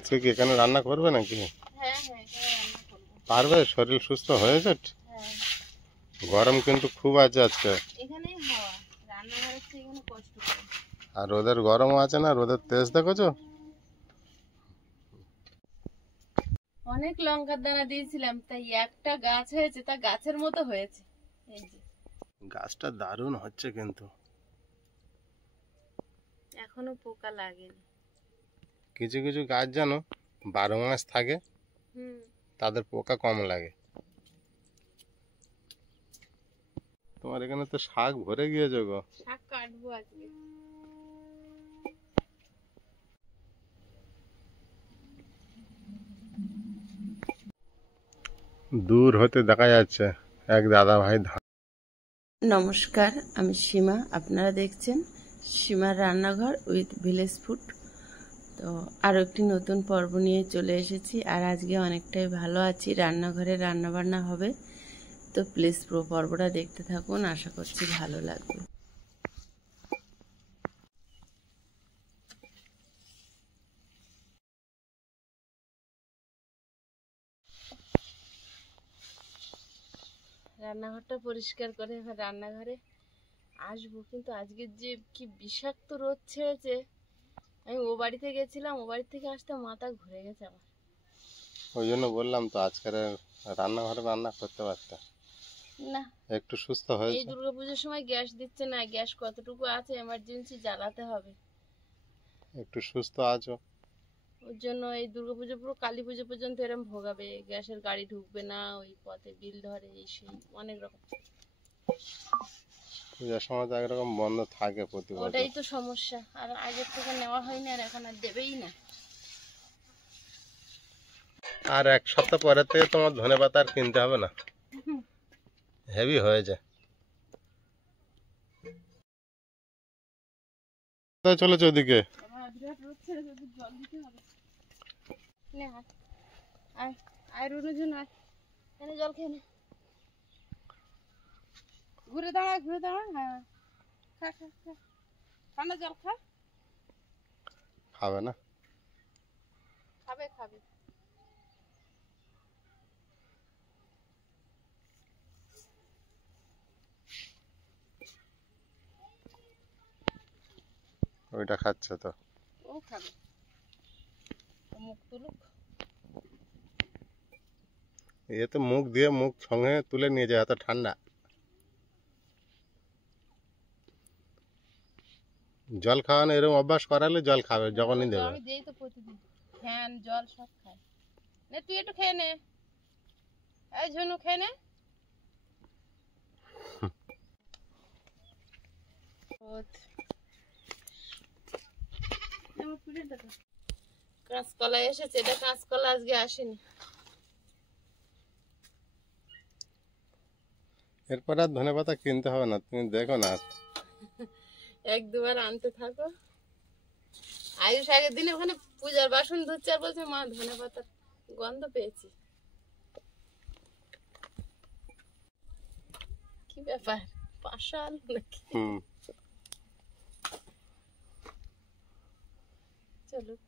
আজকে কি এখানে রান্না করবে নাকি? হ্যাঁ হ্যাঁ, এখানে রান্না করবো। পারবে? শরীর সুস্থ হয়েছে? হ্যাঁ, গরম কিন্তু খুব আছে আজকে, এখানেই হওয়া, রান্নাঘরের থেকে এখানে কষ্ট করে। আর রোদের গরমও আছে না, রোদের তেজ দেখেছো? অনেক লঙ্কার দানা দিয়েছিলাম, তাই একটা গাছ হয়েছে, তা গাছের মতো হয়েছে। এই যে গাছটা দারুণ হচ্ছে কিন্তু। এখনো পোকা লাগেনি। কিছু কিছু গাছ জানো 12 মাস থাকে, হুম, তাদের পোকা কম লাগে। তোমার এখানে তো শাক ভরে গিয়েছে গো। শাক কাটবো আজকে। দূর হতে দেখা যাচ্ছে এক দাদা ভাই নমস্কার, আমি সীমা, আপনারা দেখছেন সীমার রান্নাঘর উইথ ভিলেজ ফুড। তো আরও একটি নতুন পর্ব নিয়ে চলে এসেছি, আর আজকে অনেকটাই ভালো আছি। রান্নাঘরে রান্নাবান্না হবে, তো প্লিজ পুরো পর্বটা দেখতে থাকুন, আশা করছি ভালো লাগবে। রান্নাঘরটা পরিষ্কার করে এবার রান্নাঘরে আসবো, কিন্তু আজকে যে কি বিষাক্ত রোদ ছেড়েছে। আমি ও বাড়িতে গেছিলাম, ও বাড়ি থেকে আসতে মাথা ঘুরে গেছে আমার। ওই জন্য বললাম তো আজকের রান্নাঘরে রান্না করতে পারতে। না, একটু সুস্থ এই হয়েছে। দুর্গাপুজোর সময় গ্যাস দিচ্ছে না, গ্যাস কতটুকু আছে, এমার্জেন্সি জ্বালাতে হবে। একটু সুস্থ আছো। ওর জন্য এই দুর্গাপুজো পুরো কালী পুজো পর্যন্ত এরম ভোগাবে, গ্যাসের গাড়ি ঢুকবে না, ওই পথে বিল ধরে, এই সেই অনেক রকম। পূজার সময় তো একরকম বন্ধ থাকে প্রতি বছর। ওটাই তো সমস্যা, আর আগের থেকে নেওয়া হয়নি, আর এখন আর দেবেই না। আর এক সপ্তাহ পরের থেকে তোমার ধনেপাতা আর কিনতে হবে না, হেভি হয়েছে। কোথায় চলেছে ওদিকে? বিরাট রোদ ছেড়েছে, তো জল দিতে হবে। নে আয়, আয় আয় রুনুঝুন, আয় এনে জল খেয়ে নে। ঘুরে দাঁড়া, ঘুরে দাঁড়া। হ্যাঁ, খা খা খা, ঠান্ডা জল খা। খাবে না? খাবে খাবে। ওইটা খাচ্ছে তো। ও খাবে, ও মুখ তুলুক। এ তো মুখ দিয়ে মুখ সঙ্গে তুলে নিয়ে যায়, এত ঠান্ডা। জল খাওয়ানো এরকম অভ্যাস করালে জল খাবে যখনই দেবে। আমি দেই তো প্রতিদিন, ফ্যান জল সব খাই। নে তুই একটু খেয়ে নে, এই ঝুনু খেয়ে নে। কাঁচকলা এসেছে, এটা কাঁচকলা আজকে আসেনি। এরপর আর ধনেপাতা কিনতে হবে না, তুমি দেখো না। এক দুবার আনতে থাকো। আয়ুষ আগের দিনে ওখানে পূজার বাসন ধুচ্ছে, আর বলছে মা ধনেপাতার গন্ধ পেয়েছি। কি ব্যাপার, পাশাল নাকি? চলুক।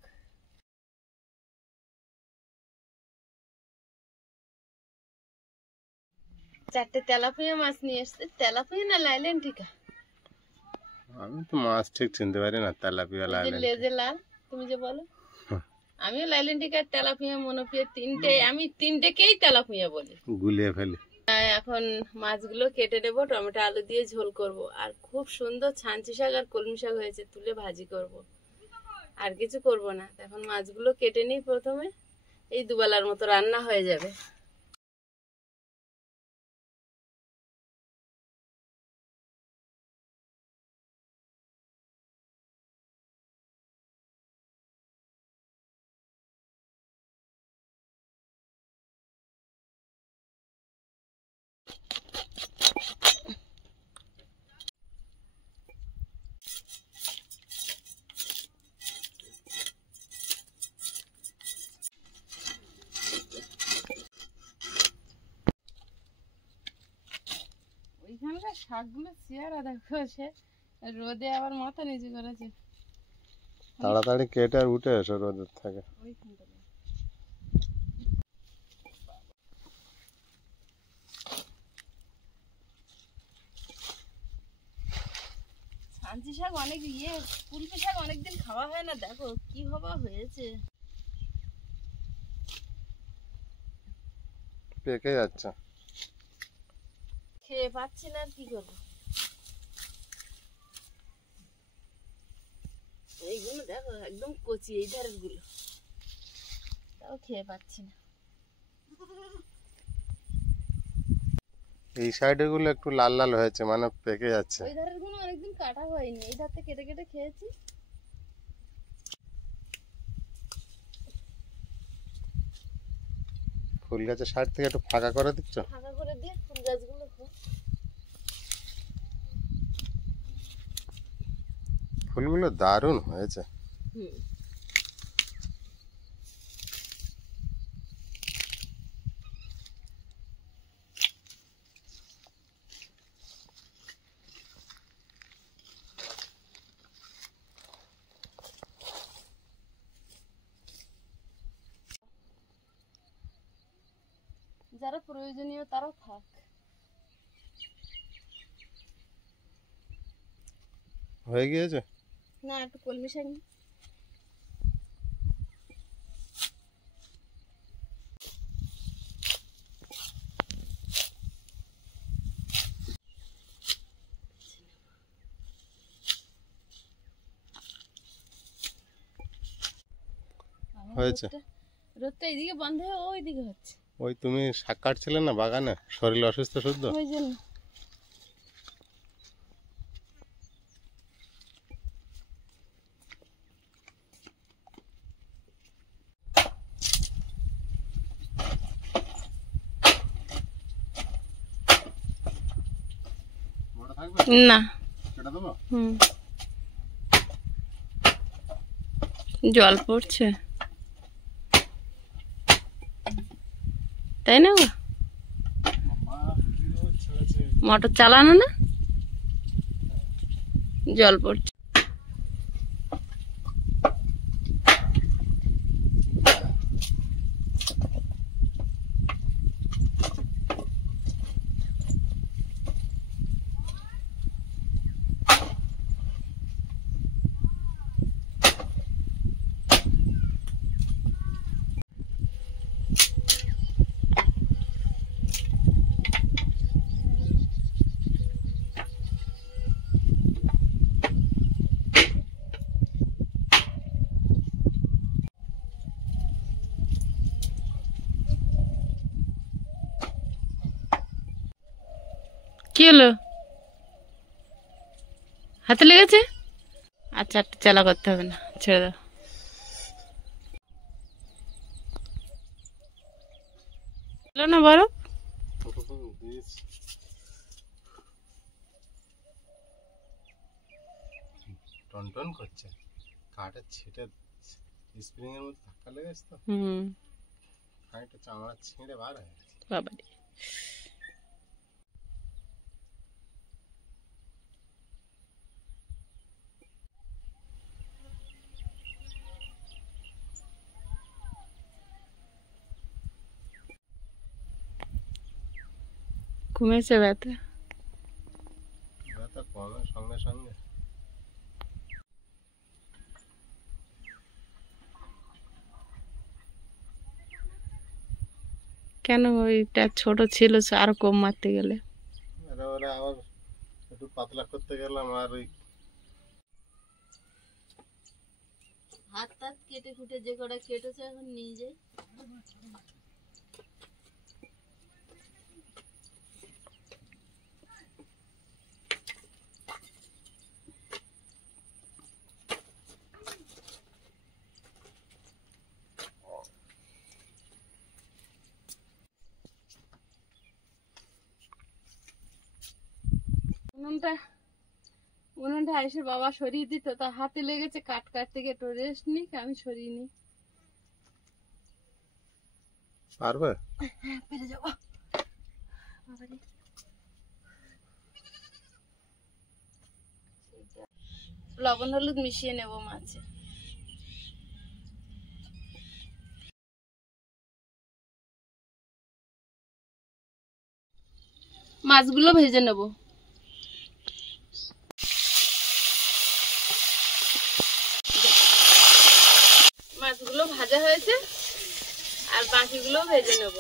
চারটে তেলাপিয়া মাছ নিয়ে এসছে, তেলাপিয়া না লাইলেন টিকা। আমি তো মাছ ঠিক চিনতে পারি না, তেলাপিয়া লাইলেন। লেজে লাল, তুমি যে বলো। আমিও লাইলেন টিকা, তেলাপিয়া, মনোপিয়া, তিনটে, আমি তিনটেকেই তেলাপিয়া বলি। গুলিয়ে ফেলি। এখন মাছগুলো কেটে নেবো, টমেটো আলু দিয়ে ঝোল করব, আর খুব সুন্দর ছাঁচি শাক আর কলমি শাক হয়েছে, তুলে ভাজি করব, আর কিছু করব না। এখন মাছগুলো কেটে নিই প্রথমে, এই দুবেলার মতো রান্না হয়ে যাবে। ওইখানকার শাকগুলো চেয়ারা দেখো, সে রোদে আবার মাথা নিচু করেছে। তাড়াতাড়ি কেটে আর উঠে এসো রোদের থেকে। সাঞ্চি শাক অনেক কুলপি শাক অনেকদিন খাওয়া হয় না, দেখো কি হবা হয়েছে। পেকে যাচ্ছে। খেয়ে পাচ্ছি না, আর কি করবো। এইগুলো দেখো একদম কচি, এই ধারের গুলো, তাও খেয়ে পাচ্ছি না। এই সাইডের গুলো একটু লাল লাল হয়েছে, মানে পেকে যাচ্ছে। ওই ধারের গুলো অনেকদিন কাটা হয়নি, এই ধারতে কেটে কেটে খেয়েছি। ফুল গাছের সাইড থেকে একটু ফাঁকা করে দিচ্ছ। ফাঁকা করে দিয়ে ফুল গাছগুলো ফুলগুলো দারুণ হয়েছে। যারা প্রয়োজনীয় তারা থাক। হয়ে গিয়েছে। না, একটু কলমি শাক নি। হয়েছে। রোদটা এইদিকে বন্ধ হয়ে ওইদিকে হচ্ছে। ওই তুমি শাক কাটছিলে না বাগানে, শরীর অসুস্থ শুদ্ধ। ওই জন্য না। জল পড়ছে, তাই না গো? মোটর চালানো না, জল পড়ছে। কি হলো, হাতে লেগেছে? আচ্ছা, একটু চালা করতে হবে না, ছেড়ে দাও। এলো না বরফ? টনটন করছে, কাঠের ছিটে স্প্রিং এর মধ্যে ধাক্কা লেগেছে তো। খানিকটা চামড়া ছিঁড়ে বার হয়ে গেছে। বাবারে, কমেছে ব্যথা? ব্যথা কমের সঙ্গে সঙ্গে কেন? ওইটা ছোট ছিল, আরো কম মারতে গেলে। ওরা আবার একটু পাতলা করতে গেলাম, আর ওই হাত টাত কেটে কুটে যে কটা কেটেছে এখন নিয়ে যাই। উনুনটা এসে বাবা সরিয়ে দিত, তা হাতে লেগেছে, কাটতে গিয়ে একটু রেস্ট নিক, আমি সরিয়ে নি। পারবে? হ্যাঁ, পেরে যাবো। লবণ হলুদ মিশিয়ে নেবো মাছে। মাছগুলো ভেজে নেব। মাছগুলো ভাজা হয়েছে, আর বাকিগুলো ভেজে নেব।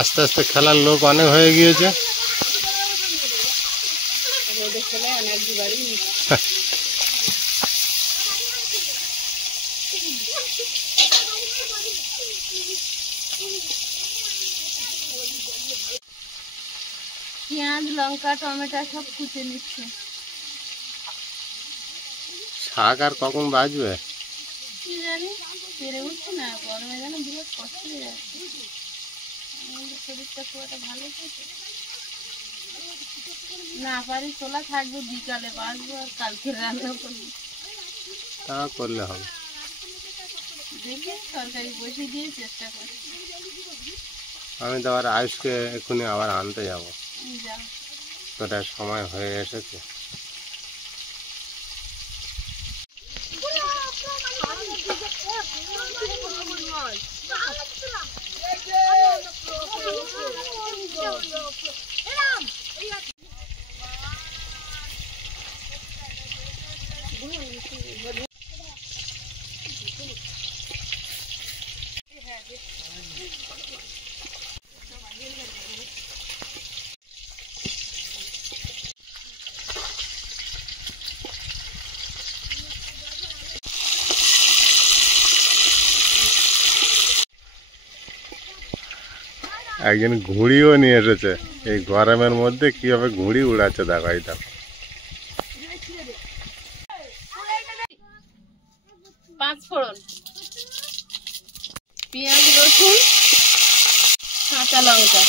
আস্তে আস্তে খেলার লোক অনেক হয়ে গিয়েছে। পেঁয়াজ, লঙ্কা, টমেটো সব কুচে নিচ্ছে। শাক আর কখন বাজবে? কি জানি, পেরে উঠছে না, গরমে যেন বিরাট কষ্ট হয়ে যাচ্ছে। আমাদের শরীরটা খুব একটা ভালো থাকে না, পারি তোলা থাকবে, বিকালে বাঁচবো আর কালকে রান্না করবো। তা করলে হবে। দেখে তরকারি বসিয়ে দিয়ে চেষ্টা করি। আমি তো আবার আয়ুষকে এক্ষুনি আবার আনতে যাবো, যাও। তোটার সময় হয়ে এসেছে। একজন ঘুড়িও নিয়ে এসেছে। এই গরমের মধ্যে কিভাবে ঘুড়ি উড়াচ্ছে দেখো, এই দেখো। 5 ফোড়ন, পেঁয়াজ, রসুন, কাঁচা লঙ্কা,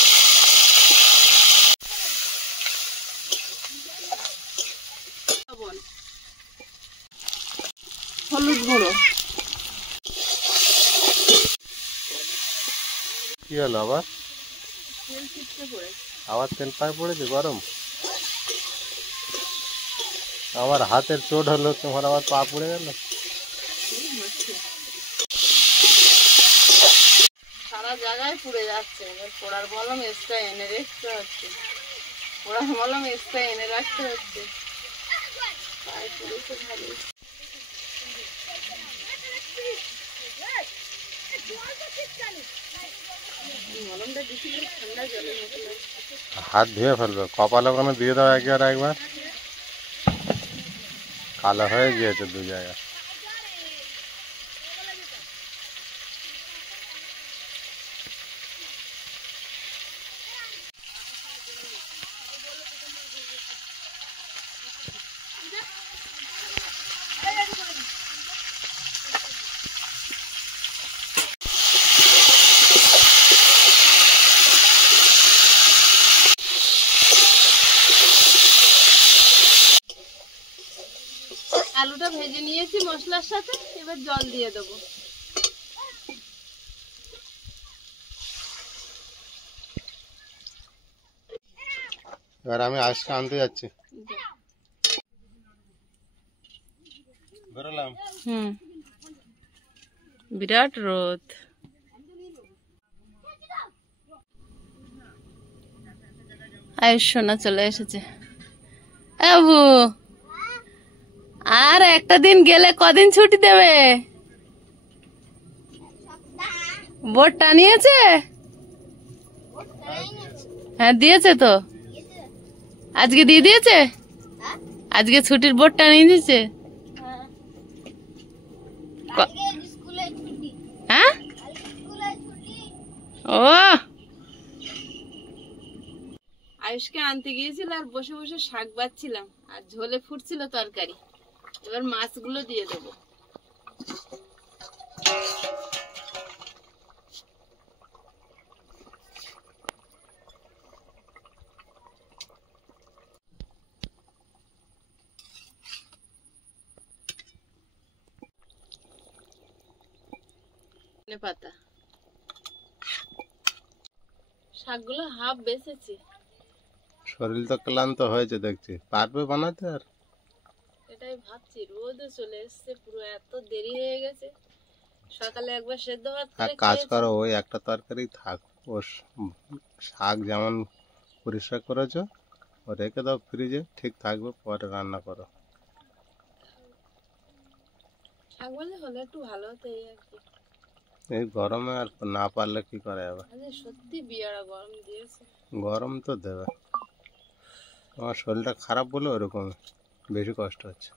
লবণ, হলুদ গুঁড়ো। কি হলো আবার? তেল ছিটকে পড়েছে। আবার তেল পায়ে পড়েছে গরম? আমার হাতের চোট হলো, তোমার আবার পা পড়ে গেল। সারা জায়গায় পুড়ে যাচ্ছে। এবার পোড়ার মলম এক্সট্রা এনে রাখতে হচ্ছে, পোড়ার মলম এক্সট্রা এনে রাখতে হচ্ছে। পায়ে পুড়েছে ভালো। মলমটা দিচ্ছি ঠান্ডা জলের মতো লাগছে। হাত ধুয়ে ফেলবে, কপালে ওখানে দিয়ে দাও একবার। কালো হয়ে গিয়েছে 2 জায়গায়। আলুটা ভেজে নিয়েছি মশলার সাথে, এবার জল দিয়ে দেবো। এবার আমি আজকে আনতে যাচ্ছি। বেরোলাম। বিরাট রোদ। আয়ুষ সোনা চলে এসেছে। বাবু, আর একটা দিন গেলে কদিন ছুটি দেবে? বোর্ড টানিয়েছে? হ্যাঁ দিয়েছে তো। আজকে দিয়ে দিয়েছে? আজকে ছুটির বোর্ড টানিয়ে দিয়েছে? হ্যাঁ, ও আয়ুষকে আনতে গিয়েছিল আর বসে বসে শাক বাচ্ছিলাম, আর ঝোলে ফুটছিল তরকারি। এবার মাছগুলো দিয়ে দেবো। ধনে পাতা শাকগুলো হাফ বেঁচেছি। শরীর তো ক্লান্ত হয়েছে দেখছি, পারবে বানাতে? আর এটাই ভাবছি, রোদও চলে এসছে পুরো, এত দেরি হয়ে গেছে। সকালে একবার সেদ্ধ ভাত এক করে কাজ খেয়েছি। করো, ওই একটা তরকারি থাক, ও শাক যেমন পরিষ্কার করেছো ও রেখে দাও ফ্রিজে, ঠিক থাকবে, পরে রান্না করো। শাক ভাজা হলে একটু ভালো হতো, এই আর কি। এই গরমে আর না পারলে কি করে যাবে? আজকে সত্যি বিয়ারা গরম দিয়েছে। গরম তো দেবে, আমার শরীরটা খারাপ বলে ওরকম বেশি কষ্ট হচ্ছে।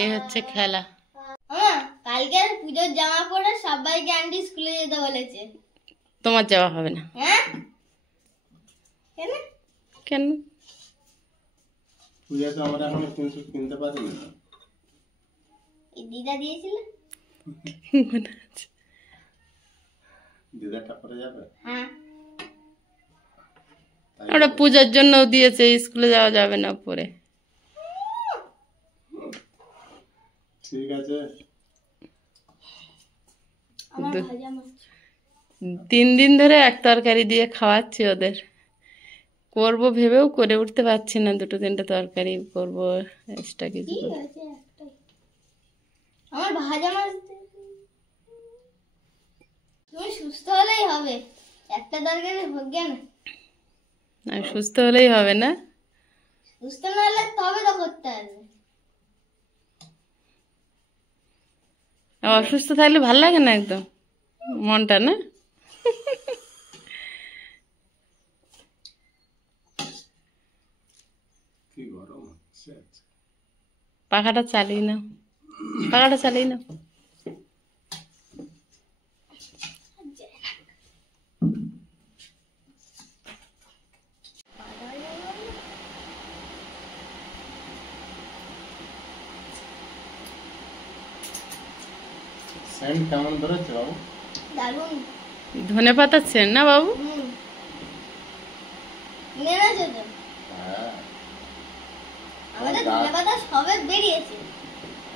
এই হচ্ছে খেলা। কালকে পুজোর জামা পরে সবাইকে আন্টি স্কুলে যেতে বলেছে। তোমার যাওয়া হবে না। হ্যাঁ, কেন? কেন? পূজা তো আমরা এখন কিনতে পারি না। এই দিদা দিয়েছিল। মনে আছে। দিদাটা পরে যাবে। হ্যাঁ, ওটা পূজার জন্য দিয়েছে, স্কুলে যাওয়া যাবে না পরে। ঠিক আছে। আমার ভাজা মাছ। 3 দিন ধরে এক তরকারি দিয়ে খাওয়াচ্ছি ওদের। করব ভেবেও করে উঠতে পারছি না, 2-3টে তরকারি করব, এক্সট্রা কিছু ঠিক করব। আছে, একটাই। আমার ভাজা মাছ দে। তুমি সুস্থ হলেই হবে, একটা তরকারি ভোগে না। আমি সুস্থ হলেই হবে না? সুস্থ না হলে তবে তো করতে হবে। অসুস্থ থাকলে ভাল লাগে না একদম মনটা, না? কি গরম হচ্ছে। পাখাটা চালিয়ে নাও, পাখাটা চালিয়ে নাও। সেন্ট কেমন ধরেছে বাবু? দারুণ। ধনে পাতা ছেন না বাবু? নেড়েছে তো। হ্যাঁ, আমাদের ধনে পাতা সবে বেরিয়েছে।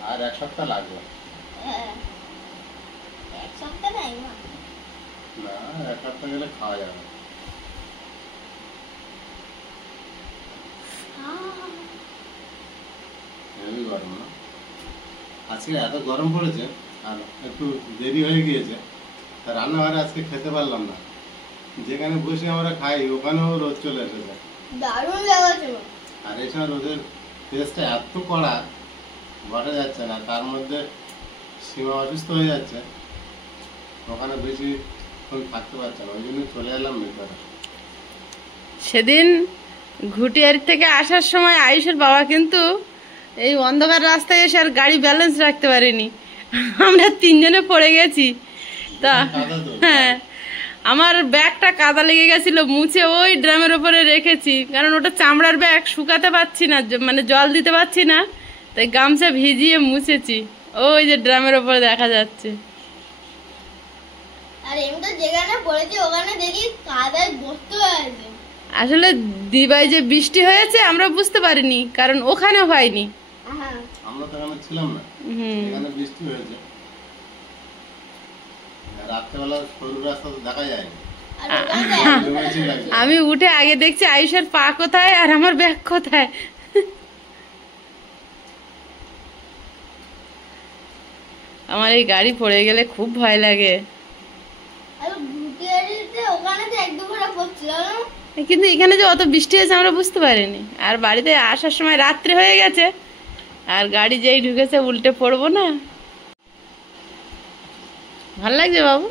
আর 1 সপ্তাহ লাগবে। হ্যাঁ, 1 সপ্তাহ নাই মা। না, 1 সপ্তাহ গেলে খাওয়া যাবে। হেভি গরম না? আজকে এত গরম পড়েছে আর একটু দেরি হয়ে গিয়েছে, তা রান্নাঘরে আজকে খেতে পারলাম না। যেখানে বসে আমরা খাই ওখানেও রোদ চলে এসেছে। দারুণ লেগেছে মা। আর এছাড়া রোদের টেস্টটা এত কড়া, বসা যাচ্ছে না। তার মধ্যে সীমা অসুস্থ হয়ে যাচ্ছে, ওখানে বেশি থাকতে পারছে না, ওই জন্য চলে এলাম ভেতরে। সেদিন ঘুটিয়ারি থেকে আসার সময় আয়ুষের বাবা কিন্তু এই অন্ধকার রাস্তায় এসে আর গাড়ি ব্যালেন্স রাখতে পারেনি, আমরা 3 জনে পড়ে গেছি। তা কাদা তো। হ্যাঁ, আমার ব্যাগটা কাদা লেগে গেছিল, মুছে ওই ড্রামের উপরে রেখেছি, কারণ ওটা চামড়ার ব্যাগ, শুকাতে পারছি না, মানে জল দিতে পারছি না, তাই গামছা ভিজিয়ে মুছেছি। ওই যে ড্রামের উপরে দেখা যাচ্ছে। আর এমনি যেখানে পড়েছে ওখানে দেখি কাদায় ভর্তি হয়ে আছে। আসলে দিবাই যে বৃষ্টি হয়েছে আমরা বুঝতে পারিনি, কারণ ওখানে হয়নি। হ্যাঁ, আমরা তো এখানে ছিলাম না, এখানে বৃষ্টি হয়েছে। রাত্রেবেলা সরু রাস্তা তো দেখা যায়নি। আর ওখানে জমেছি লাগছে। আমি উঠে আগে দেখছি আয়ুষের পা কোথায় আর আমার ব্যাগ কোথায়। আমার এই গাড়ি পড়ে গেলে খুব ভয় লাগে। আর ভুটিয়ারিতে ওখানে তো 1-2 করে পড়ছিল না। কিন্তু এখানে যে অত বৃষ্টি হয়েছে আমরা বুঝতে পারিনি, আর বাড়িতে আসার সময় রাত্রে হয়ে গেছে, আর গাড়ি যেই ঢুকেছে উল্টে পড়বো না। ভাল লাগছে বাবু?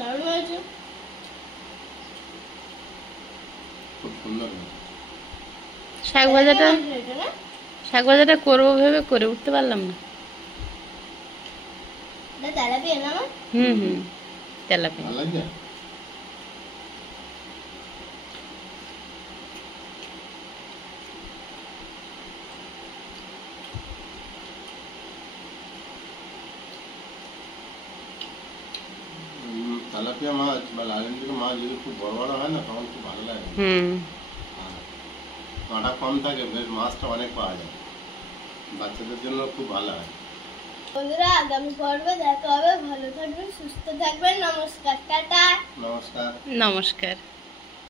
দারুণ হয়েছে। খুব সুন্দর। শাক ভাজাটা, এটা না? শাক ভাজাটা করবো ভেবে করে উঠতে পারলাম না। এটা তেলাপিয়া না মা? তেলাপিয়া। ভালো লাগছে? তেলাপিয়া মাছ বা লালেন মাছ যদি খুব বড় বড় হয় না, তখন খুব ভালো লাগে। কাঁটা কম থাকে, বেশ মাছটা অনেক পাওয়া যায়, বাচ্চাদের জন্য খুব ভালো হয়। বন্ধুরা আগামী পর্বে দেখা হবে, ভালো থাকবেন, সুস্থ থাকবেন, নমস্কার, টাটা। নমস্কার। নমস্কার।